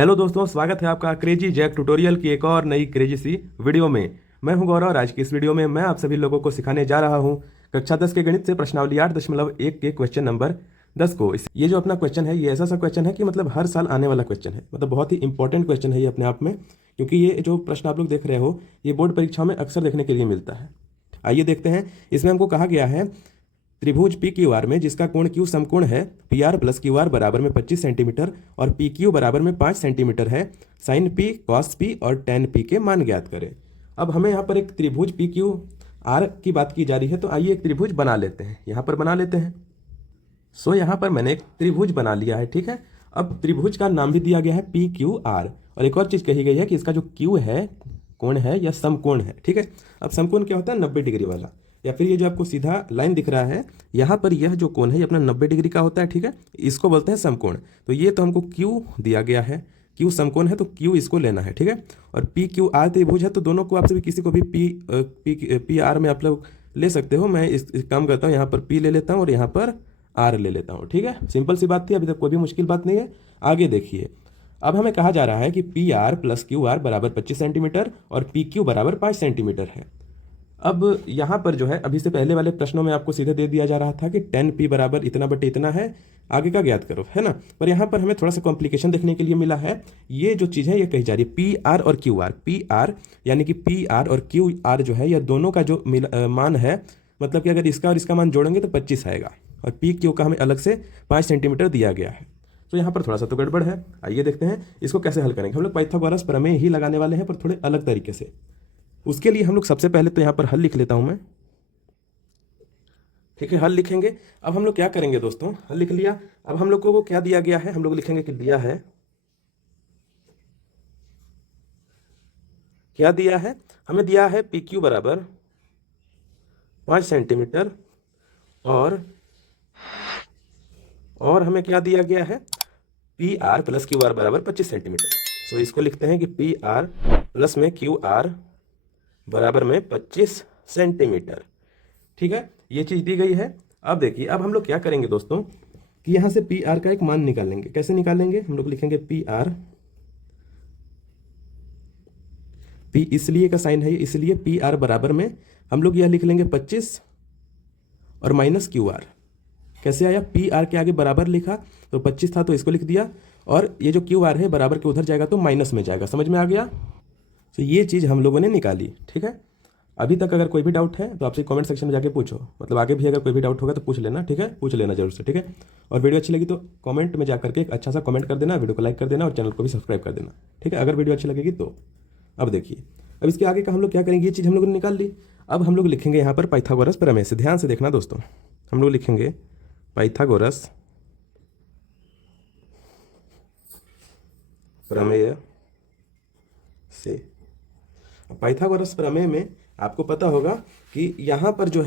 Hello दोस्तों, स्वागत है आपका क्रेजी जैक ट्यूटोरियल की एक और नई क्रेजी सी वीडियो में। मैं हूं गौरव और आज की इस वीडियो में मैं आप सभी लोगों को सिखाने जा रहा हूं कक्षा 10 के गणित से प्रश्नावली 8.1 के क्वेश्चन नंबर 10 को। ये जो अपना क्वेश्चन है ये ऐसा सा क्वेश्चन है कि मतलब हर साल आने वाला क्वेश्चन है, मतलब बहुत ही इंपॉर्टेंट क्वेश्चन है ये अपने आप में, क्योंकि ये जो प्रश्न आप लोग देख रहे हो ये बोर्ड परीक्षाओं में अक्सर देखने के लिए मिलता है। आइए देखते हैं। इसमें हमको कहा गया है त्रिभुज पी क्यू आर में जिसका कोण क्यू समकोण है P R plus Q R बराबर में 25 सेंटीमीटर और पी क्यू बराबर में 5 सेंटीमीटर है, साइन पी कॉस पी और टेन पी के मान ज्ञात करें। अब हमें यहाँ पर एक त्रिभुज पी क्यू आर की बात की जा रही है, तो आइए एक त्रिभुज बना लेते हैं। यहाँ पर बना लेते हैं। सो यहाँ पर मैंने एक त्रिभुज बना लिया है, ठीक है। अब त्रिभुज का नाम भी दिया गया है पी क्यू आर, और एक और चीज़ कही गई है कि इसका जो क्यू है कोण है या समकोण है, ठीक है। अब समकोण क्या होता है? 90 डिग्री वाला, या फिर ये जो आपको सीधा लाइन दिख रहा है यहाँ पर यह जो कोण है ये अपना 90 डिग्री का होता है, ठीक है। इसको बोलते हैं समकोण। तो ये तो हमको क्यू दिया गया है, क्यू समकोण है तो क्यू इसको लेना है, ठीक है। और पी क्यू आर त्रिभुज है तो दोनों को आपसे भी किसी को भी पी आर में आप लोग ले सकते हो। मैं इस काम करता हूँ, यहाँ पर पी ले लेता हूँ और यहाँ पर आर ले लेता हूँ, ठीक है। सिंपल सी बात थी, अभी तक कोई भी मुश्किल बात नहीं है। आगे देखिए, अब हमें कहा जा रहा है कि P R plus Q R बराबर 25 सेंटीमीटर और पी क्यू बराबर 5 सेंटीमीटर है। अब यहाँ पर जो है अभी से पहले वाले प्रश्नों में आपको सीधे दे दिया जा रहा था कि 10 पी बराबर इतना बटे इतना है, आगे का ज्ञात करो, है ना। पर यहाँ पर हमें थोड़ा सा कॉम्प्लिकेशन देखने के लिए मिला है। ये जो चीज़ है ये कही जा रही है पी आर और क्यू आर, पी आर यानी कि पी आर और क्यू आर जो है यह दोनों का जो मान है, मतलब कि अगर इसका और इसका मान जोड़ेंगे तो 25 आएगा, और पी क्यू का हमें अलग से 5 सेंटीमीटर दिया गया है। तो यहाँ पर थोड़ा सा तो गड़बड़ है। आइए देखते हैं इसको कैसे हल करेंगे। हम लोग पाइथागोरस प्रमेय ही लगाने वाले हैं, पर थोड़े अलग तरीके से। उसके लिए हम लोग सबसे पहले तो यहाँ पर हल लिख लेता हूँ मैं, ठीक है। हल लिखेंगे। अब हम लोग क्या करेंगे दोस्तों, हल लिख लिया। अब हम लोग को क्या दिया गया है, हम लोग लिखेंगे कि दिया है, क्या दिया है हमें, दिया है पी क्यू बराबर 5 सेंटीमीटर और हमें क्या दिया गया है, P R plus Q R बराबर 25 सेंटीमीटर। सो इसको लिखते हैं कि पी आर प्लस में क्यू आर बराबर में 25 सेंटीमीटर, ठीक है। ये चीज़ दी गई है। अब देखिए, अब हम लोग क्या करेंगे दोस्तों कि यहाँ से पी आर का एक मान निकालेंगे। कैसे निकालेंगे? हम लोग लिखेंगे पी आर, पी इसलिए का साइन है इसलिए पी आर बराबर में हम लोग यह लिख लेंगे 25 और माइनस क्यू आर। कैसे आया? पी आर के आगे बराबर लिखा तो 25 था तो इसको लिख दिया, और ये जो क्यू आर है बराबर के उधर जाएगा तो माइनस में जाएगा। समझ में आ गया? तो ये चीज़ हम लोगों ने निकाली, ठीक है। अभी तक अगर कोई भी डाउट है तो आपसे कमेंट सेक्शन में जाके पूछो, मतलब आगे भी अगर कोई भी डाउट होगा तो पूछ लेना, ठीक है। पूछ लेना जरूर से, ठीक है। और वीडियो अच्छी लगी तो कमेंट में जाकर के एक अच्छा सा कमेंट कर देना, वीडियो को लाइक कर देना और चैनल को भी सब्सक्राइब कर देना, ठीक है, अगर वीडियो अच्छी लगेगी तो। अब देखिए, अब इसके आगे का हम लोग क्या करेंगे, ये चीज़ हम लोग ने निकाल ली। अब हम लोग लिखेंगे यहाँ पर पाइथागोरस प्रमेय से। ध्यान से देखना दोस्तों, हम लोग लिखेंगे पाइथागोरस प्रमेय से। पाइथागोरस प्रमेय में आपको पता होगा कि यहाँ पर जो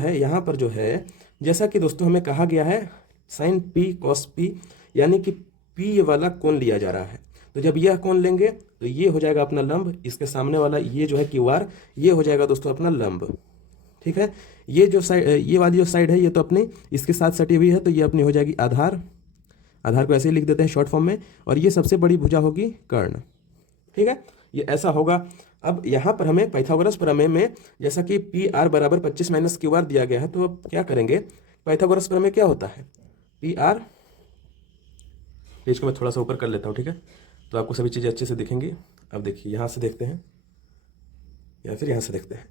है जैसा कि दोस्तों हमें कहा गया है साइन पी कॉस पी, यानी कि पी वाला कोण लिया जा रहा है। तो जब यह कोण लेंगे तो ये हो जाएगा अपना लंब, इसके सामने वाला ये जो है क्यू आर, ये हो जाएगा दोस्तों अपना लंब, ठीक है। ये जो साइड, ये वाली जो साइड है ये तो अपनी इसके साथ सटी हुई है, तो ये अपनी हो जाएगी आधार। आधार को ऐसे ही लिख देते हैं शॉर्ट फॉर्म में, और ये सबसे बड़ी भुजा होगी कर्ण, ठीक है। ये ऐसा होगा। अब यहाँ पर हमें पाइथागोरस प्रमेय में जैसा कि पी आर बराबर 25 माइनस क्यू आर दिया गया है, तो अब क्या करेंगे, पाइथागोरस प्रमेय क्या होता है, पी आर, पेज को मैं थोड़ा सा ऊपर कर लेता हूँ, ठीक है, तो आपको सभी चीज़ें अच्छे से दिखेंगी। अब देखिए, यहाँ से देखते हैं या फिर यहाँ से देखते हैं।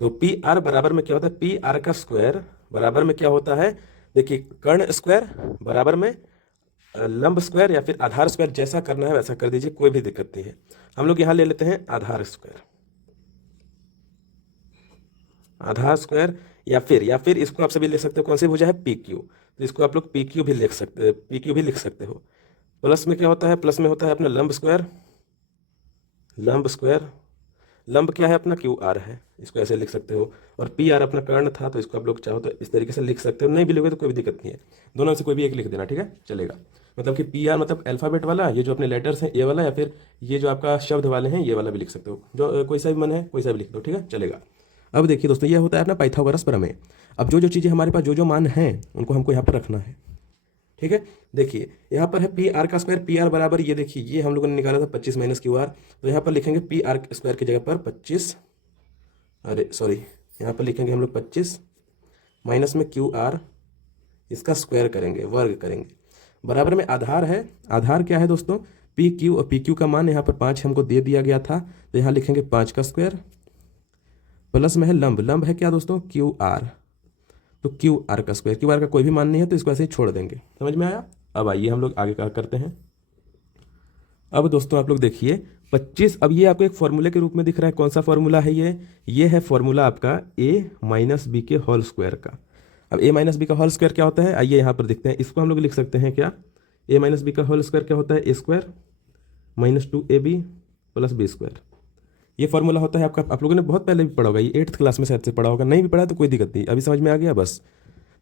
तो पी आर बराबर में क्या होता है, पी आर का स्क्वायर बराबर में क्या होता है, देखिए कर्ण स्क्वायर बराबर में लंब स्क्वायर या फिर आधार स्क्वायर, जैसा करना है वैसा कर दीजिए, कोई भी दिक्कत नहीं है। हम लोग यहाँ ले लेते हैं आधार स्क्वायर, आधार स्क्वायर, या फिर इसको आप सभी लिख सकते हो, कौन सी भुजा है, पी क्यू, तो इसको आप लोग पी क्यू भी लिख सकते हो। प्लस में क्या होता है, प्लस में होता है अपना लंब स्क्वायर, लंब क्या है अपना, क्यू आर है, इसको ऐसे लिख सकते हो। और पी आर अपना कर्ण था तो इसको आप लोग चाहो तो इस तरीके से लिख सकते हो, नहीं भी लिखोगे तो कोई भी दिक्कत नहीं है, दोनों में से कोई भी एक लिख देना, ठीक है, चलेगा। मतलब कि पी आर मतलब अल्फाबेट वाला, ये जो अपने लेटर्स हैं ये वाला, या फिर ये जो आपका शब्द वाले हैं ये वाला भी लिख सकते हो, जो कोई सा भी मन है कोई सा भी लिख दो, ठीक है, चलेगा। अब देखिए दोस्तों, ये होता है अपना पाइथागोरस प्रमेय। अब जो जो चीज़ें हमारे पास जो मान हैं उनको हमको यहाँ पर रखना है। ठीक है। देखिए यहाँ पर है पी आर का स्क्वायर, पी आर बराबर ये देखिए ये हम लोगों ने निकाला था 25 माइनस क्यू आर, तो यहाँ पर लिखेंगे पी आर स्क्वायर की जगह पर 25, अरे सॉरी यहाँ पर लिखेंगे हम लोग 25 माइनस में क्यू आर, इसका स्क्वायर करेंगे, वर्ग करेंगे, बराबर में आधार है। आधार क्या है दोस्तों, पी क्यू, और पी क्यू का मान यहाँ पर 5 हमको दे दिया गया था, तो यहाँ लिखेंगे 5 का स्क्वायर, प्लस में है लंब, लंब है क्या दोस्तों, क्यू आर, तो क्यू आर का स्क्वायर, क्यू आर का कोई भी मान नहीं है तो इसको ऐसे ही छोड़ देंगे। समझ में आया। अब आइए हम लोग आगे क्या करते हैं। अब दोस्तों आप लोग देखिए 25, अब ये आपको एक फॉर्मूले के रूप में दिख रहा है, कौन सा फॉर्मूला है ये है फॉर्मूला आपका ए माइनस बी के होल स्क्वायर का। अब ए माइनस बी का होल स्क्वायर क्या होता है, आइए यहाँ पर देखते हैं, इसको हम लोग लिख सकते हैं क्या, ए माइनस बी का होल स्क्वायर क्या होता है, A square minus 2ab plus B square. ये फॉर्मूला होता है आपका, आप लोगों ने बहुत पहले भी पढ़ा होगा, ये 8th क्लास में शायद से पढ़ा होगा, नहीं भी पढ़ा तो कोई दिक्कत नहीं, अभी समझ में आ गया बस।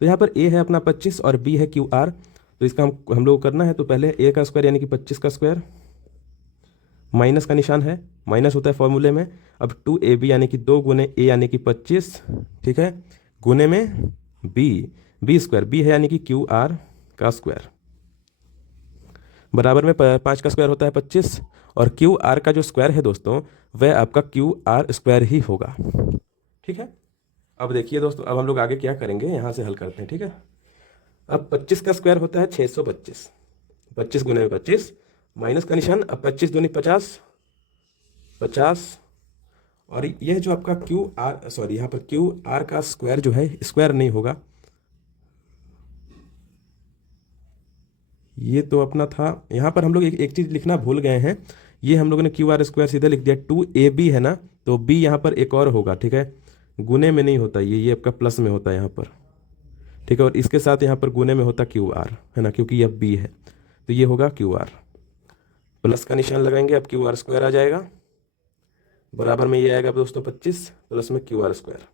तो यहाँ पर ए है अपना 25 और बी है क्यू आर, तो इसका हम लोग करना है, तो पहले ए का स्क्वायर यानी कि 25 का स्क्वायर, माइनस का निशान है, माइनस होता है फॉर्मूले में। अब 2ab यानी कि 2 गुने ए यानी कि 25, ठीक है, गुने में बी स्क्वायर, बी है यानी कि क्यू आर का स्क्वायर, बराबर में 5 का स्क्वायर होता है 25, और क्यू आर का जो स्क्वायर है दोस्तों वह आपका क्यू आर स्क्वायर ही होगा। ठीक है। अब देखिए दोस्तों, अब हम लोग आगे क्या करेंगे, यहाँ से हल करते हैं। ठीक है। अब 25 का स्क्वायर होता है 625, 25 गुने में 25, माइनस का निशान, अब 25 दूनी 50, 50, और यह जो आपका क्यू आर, सॉरी यहाँ पर क्यू आर का स्क्वायर जो है स्क्वायर नहीं होगा, ये तो अपना था। यहाँ पर हम लोग एक चीज़ लिखना भूल गए हैं, ये हम लोगों ने क्यू आर स्क्वायर सीधे लिख दिया, 2ab है ना, तो b यहाँ पर एक और होगा, ठीक है, गुने में नहीं होता ये आपका प्लस में होता है यहाँ पर, ठीक है, और इसके साथ यहाँ पर गुने में होता क्यू आर है ना, क्योंकि यह b है, तो ये होगा क्यू आर, प्लस का निशान लगाएंगे, अब क्यू आर स्क्वायर आ जाएगा, बराबर में ये आएगा दोस्तों 25 प्लस में क्यू आर स्क्वायर।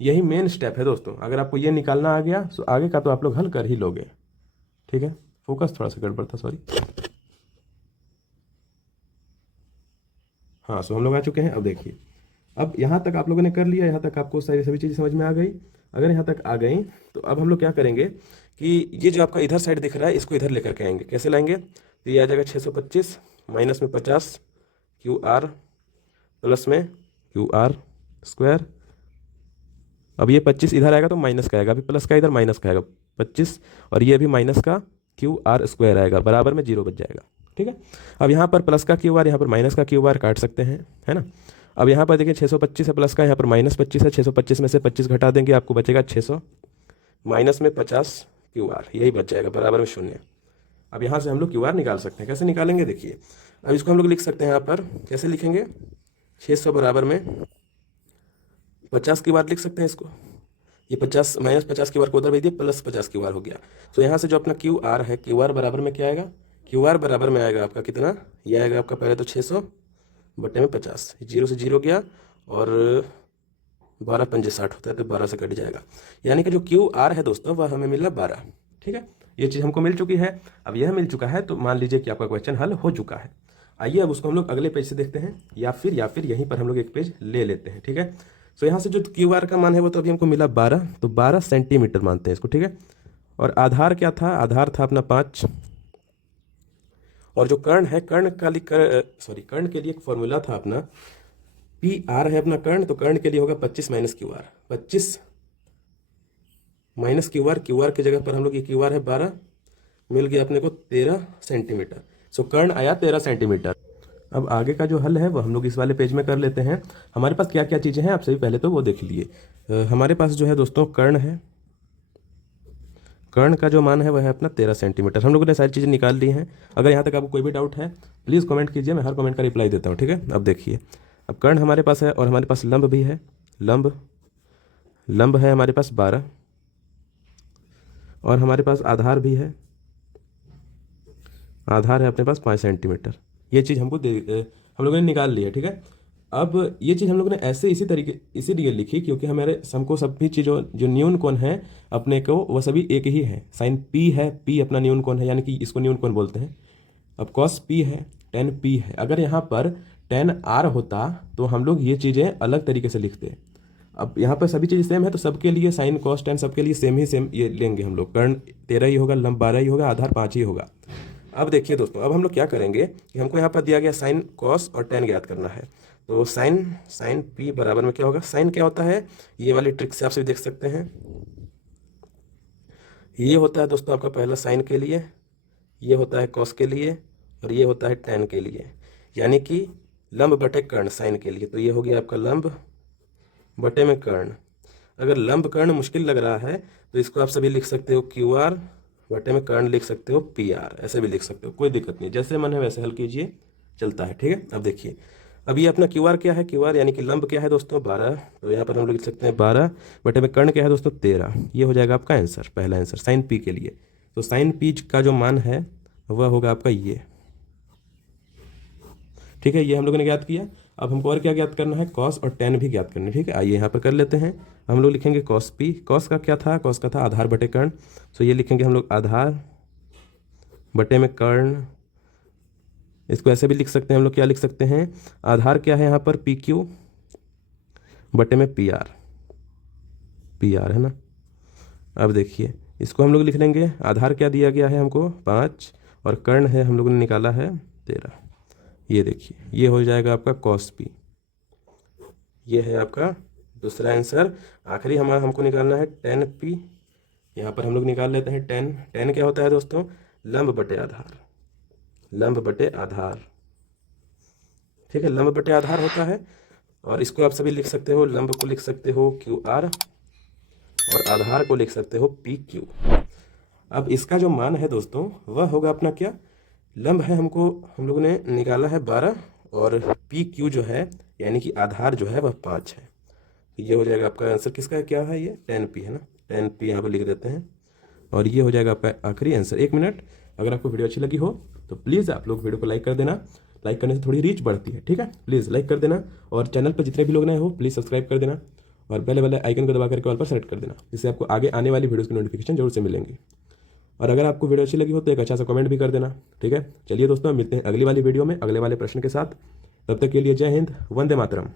यही मेन स्टेप है दोस्तों, अगर आपको ये निकालना आ गया तो आगे का तो आप लोग हल कर ही लोगे। ठीक है, फोकस थोड़ा सा गड़बड़ था, सॉरी। हाँ, सो हम लोग आ चुके हैं। अब देखिए, अब यहाँ तक आप लोगों ने कर लिया, यहाँ तक आपको सारी सभी चीज़ें समझ में आ गई। अगर यहाँ तक आ गई तो अब हम लोग क्या करेंगे कि ये जो आपका इधर साइड दिख रहा है इसको इधर लेकर के आएंगे। कैसे लाएंगे, तो ये आ जाएगा 625 माइनस में 50 क्यू आर प्लस में क्यू आर स्क्वायर। अब ये 25 इधर आएगा तो माइनस का आएगा, अभी प्लस का इधर माइनस का आएगा 25, और ये भी माइनस का क्यू आर स्क्वायर आएगा, बराबर में 0 बच जाएगा। ठीक है। अब यहाँ पर प्लस का क्यू आर, यहाँ पर माइनस का क्यू आर काट सकते हैं, है ना। अब यहाँ पर देखिए 625 है प्लस का, यहाँ पर माइनस 25 है, 625 में से 25 घटा देंगे, आपको बचेगा 600 माइनस में 50 क्यू आर, यही बच जाएगा, बराबर में 0। अब यहाँ से हम लोग क्यू आर निकाल सकते हैं। कैसे निकालेंगे, देखिए, अब इसको हम लोग लिख सकते हैं यहाँ पर, कैसे लिखेंगे, 600 बराबर में 50 क्यू आर लिख सकते हैं इसको, ये 50 माइनस 50 क्यू आर को उधर भेज दिया, प्लस 50 क्यू आर हो गया। तो यहाँ से जो अपना क्यू आर है, क्यू आर बराबर में क्या आएगा, क्यू आर बराबर में आएगा आपका कितना, ये आएगा आपका पहले तो 600 बटे में 50, 0 से 0 गया, और 12 पंजे 60 होता है, तो 12 से कट जाएगा, यानी कि जो क्यू आर है दोस्तों वह हमें मिला 12। ठीक है, ये चीज़ हमको मिल चुकी है। अब यह मिल चुका है तो मान लीजिए कि आपका क्वेश्चन हल हो चुका है। आइए अब उसको हम लोग अगले पेज से देखते हैं, या फिर यहीं पर हम लोग एक पेज ले लेते हैं। ठीक है, तो यहाँ से जो क्यू आर का मान है वो तो अभी हमको मिला 12, तो 12 सेंटीमीटर मानते हैं इसको। ठीक है, और आधार क्या था, आधार था अपना 5, और जो कर्ण है, कर्ण कर्ण के लिए एक फॉर्मूला था अपना, पी आर है अपना कर्ण, तो कर्ण के लिए होगा 25 minus Q R, 25 minus Q R की जगह पर हम लोग ये क्यू आर है 12, मिल गया अपने को 13 सेंटीमीटर। सो कर्ण आया 13 सेंटीमीटर। अब आगे का जो हल है वो हम लोग इस वाले पेज में कर लेते हैं। हमारे पास क्या क्या चीज़ें हैं आप सभी पहले तो वो देख लीजिए। हमारे पास जो है दोस्तों कर्ण है, कर्ण का जो मान है वह है अपना 13 सेंटीमीटर। हम लोगों ने सारी चीज़ें निकाल ली हैं। अगर यहाँ तक आपको कोई भी डाउट है प्लीज़ कमेंट कीजिए, मैं हर कमेंट का रिप्लाई देता हूँ। ठीक है, अब देखिए, अब कर्ण हमारे पास है और हमारे पास लंब भी है, लंब है हमारे पास 12, और हमारे पास आधार भी है, आधार है अपने पास 5 सेंटीमीटर। ये चीज़ हमको हम लोगों ने निकाल ली है। ठीक है, अब ये चीज़ हम लोगों ने ऐसे इसीलिए लिखी क्योंकि हमारे हमको सभी चीज़ों जो न्यून कोण है अपने को वह सभी एक ही है। साइन पी है, पी अपना न्यून कोण है, यानी कि इसको न्यून कोण बोलते हैं। अब कॉस पी है, टेन पी है। अगर यहाँ पर टेन आर होता तो हम लोग ये चीज़ें अलग तरीके से लिखते। अब यहाँ पर सभी चीज़ सेम है तो सबके लिए साइन कॉस टेन सबके लिए सेम ये लेंगे हम लोग। कर्ण 13 ही होगा, लंब 12 ही होगा, आधार 5 ही होगा। अब देखिए दोस्तों, अब हम लोग क्या करेंगे कि हमको यहाँ पर दिया गया साइन कॉस और टेन ज्ञात करना है। तो साइन पी बराबर में क्या होगा, साइन क्या होता है, ये वाली ट्रिक से आप सभी देख सकते हैं। ये होता है दोस्तों आपका पहला साइन के लिए, ये होता है कॉस के लिए, और ये होता है टेन के लिए, यानी कि लंब बटे कर्ण साइन के लिए। तो ये हो गया आपका लंब बटे में कर्ण। अगर लंब कर्ण मुश्किल लग रहा है तो इसको आप सभी लिख सकते हो क्यू आर बटे में कर्ण लिख सकते हो पी आर, ऐसे भी लिख सकते हो, कोई दिक्कत नहीं, जैसे मन है वैसे हल कीजिए, चलता है। ठीक है, अब देखिए, अब ये अपना क्यू आर क्या है, क्यू आर यानी कि लंब क्या है दोस्तों 12, तो यहाँ पर हम लोग लिख सकते हैं 12 बटे में कर्ण क्या है दोस्तों 13। ये हो जाएगा आपका आंसर, पहला आंसर साइन पी के लिए। तो साइन पी का जो मान है वह होगा आपका ये। ठीक है, ये हम लोगों ने ज्ञात किया। अब हमको और क्या ज्ञात करना है, कॉस और टेन भी ज्ञात करना है। ठीक है, आइए यहाँ पर कर लेते हैं। हम लोग लिखेंगे कॉस पी, कॉस का क्या था, कॉस का था आधार बटे कर्ण, तो ये लिखेंगे हम लोग आधार बटे में कर्ण। इसको ऐसे भी लिख सकते हैं हम लोग, क्या लिख सकते हैं, आधार क्या है यहाँ पर पी क्यू बटे में पी आर, पी आर है ना। अब देखिए इसको हम लोग लिख लेंगे, आधार क्या दिया गया है हमको 5 और कर्ण है हम लोगों ने निकाला है 13। ये देखिए ये हो जाएगा आपका कॉस पी, ये है आपका दूसरा आंसर। आखिरी हमारा हमको निकालना है टेन पी, यहाँ पर हम लोग निकाल लेते हैं टेन। टेन क्या होता है दोस्तों, लंब बटे आधार, लंब बटे आधार। ठीक है, लंब बटे आधार होता है, और इसको आप सभी लिख सकते हो, लंब को लिख सकते हो क्यू आर और आधार को लिख सकते हो पी क्यू। अब इसका जो मान है दोस्तों वह होगा अपना क्या, लंब है हमको हम लोगों ने निकाला है 12 और पी क्यू जो है यानी कि आधार जो है वह 5 है। ये हो जाएगा आपका आंसर, किसका है क्या है ये, टेन पी है ना, टेन पी यहाँ पर लिख देते हैं, और ये हो जाएगा आपका आखिरी आंसर। 1 मिनट, अगर आपको वीडियो अच्छी लगी हो तो प्लीज़ आप लोग वीडियो को लाइक कर देना, लाइक करने से थोड़ी रीच बढ़ती है। ठीक है, प्लीज़ लाइक कर देना, और चैनल पर जितने भी लोग नए हो प्लीज़ सब्सक्राइब कर देना, और बेल वाले आइकन को दबा करके ऑल पर सेलेक्ट कर देना, जिससे आपको आगे आने वाली वीडियोज़ की नोटिफिकेशन जरूर से मिलेंगी। और अगर आपको वीडियो अच्छी लगी हो तो एक अच्छा सा कमेंट भी कर देना। ठीक है, चलिए दोस्तों मिलते हैं अगली वाली वीडियो में अगले वाले प्रश्न के साथ। तब तक के लिए जय हिंद, वंदे मातरम।